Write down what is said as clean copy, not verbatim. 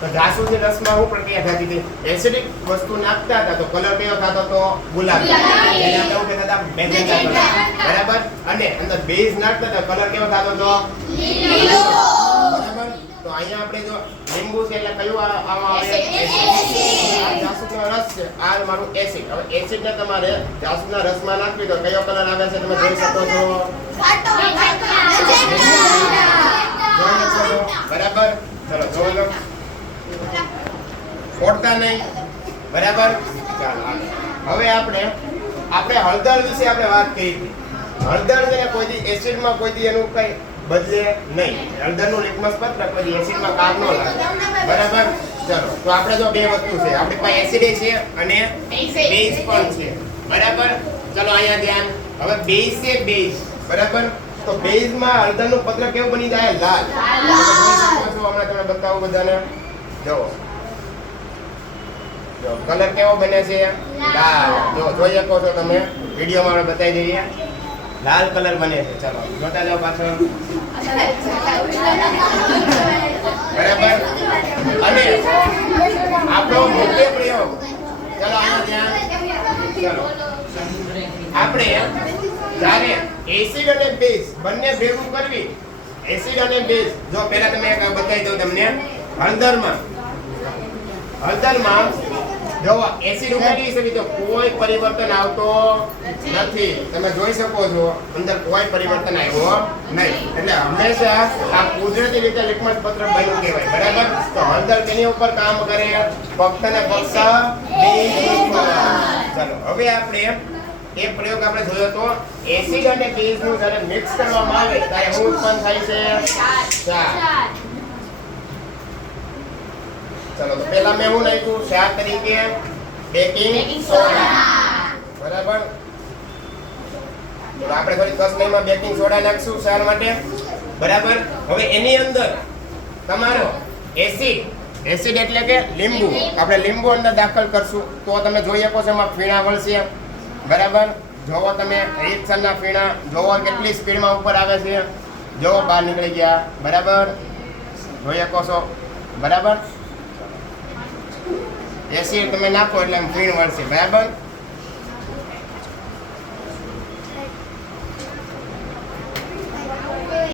તો જાસૂદની રસમાં શું પ્રક્રિયા થતી હતી? એસિડિક વસ્તુ નાખતા હતા તો કલર કયો થતો તો ગુલાબી. એને આપણે એવું કહેતા હતા મેજેન્ટા કલર. બરાબર. અને અંદર બેઝ નાખતા હતા કલર કેવો થતો તો લીલો. બરાબર. તો અહીંયા આપણે જો લીંબુ છે એટલે કયું આમાં આવે? એસિડ. જાસૂદનો રસ છે, આ મારું એસિડ. હવે એસિડ ને તમારે જાસૂદના રસમાં નાખવી તો કયો કલર આવે છે તમે જોઈ શકો છો? બરાબર. ચલો જોઈ લો. ફોડતા નહીં. બરાબર. ચાલો હવે આપણે હળદર વિશે આપણે વાત કરી હતી. હળદર છે કોઈ દી એસિડમાં કોઈ દી એનું કઈ બદલે નહીં. હળદરનું લિટમસ પત્ર કોઈ દી એસિડમાં કામ ન લાગે. બરાબર. ચલો તો આપણે જો બે વસ્તુ છે આપણી પાસે એસિડ છે અને બેઝ પણ છે. બરાબર. ચલો અહીંયા ધ્યાન. હવે બેઝ છે બેઝ. બરાબર. તો બેઝમાં હળદરનું પત્ર કેવું બની જાય? લાલ. હમણાં તમને બતાવું બધાને. જો કલર કેવો બને છે? લાલ. જો જોઈ શકો છો તમે વિડીયોમાં આપણે બતાવી દઈએ. લાલ કલર બને છે. ચલો જોતા જાઓ પાછળ. બરાબર. અને આપણો મુખ્ય પ્રયોગ. ચલો અહીંયા ધ્યાન. ચલો આપણે જ્યારે એસિડ અને બેઝ બંને ભેગું કરવી. એસિડ અને બેઝ જો પહેલા તમે બતાવી દઉં તમને. હળદરમાં જો એસિડ ઉમેરી છે તો કોઈ પરિવર્તન આવતો નથી. તમે જોઈ શકો છો અંદર કોઈ પરિવર્તન આવ્યો નહીં. એટલે હંમેશા આ કુદરતી રીતે લિટમસ પત્ર બન્યું કહેવાય. બરાબર. તો હળદર તેની ઉપર કામ કરે ફક્ત ને ફક્ત બેઝ ઉપર. ચાલો હવે આપણે એક પ્રયોગ આપણે જોયો તો એસિડ અને બેઝ નું જ્યારે મિક્સ કરવામાં આવે ત્યારે શું ઉત્પન્ન થાય છે? ક્ષાર. ચલો તો પહેલા મેં શું નાખ્યું? ક્ષાર તરીકે બેકિંગ સોડા. બરાબર. તો આપણે થોડી કસનીમાં બેકિંગ સોડા નાખશું ક્ષાર માટે. બરાબર. હવે એની અંદર તમારો એસિડ એટલે કે લીંબુ. આપણે લીંબુ અંદર દાખલ કરશું તો તમે જોઈ શકો છો એમાં ફીણા વળશે. બરાબર. જોવો તમે રીતસરના ફીણા જોવો કેટલી સ્પીડમાં ઉપર આવે છે. જોવો બહાર નીકળી ગયા. બરાબર. જોઈ શકો છો. બરાબર. એસિડ તમે નાખો એટલે ફીણ વળશે. બરાબર.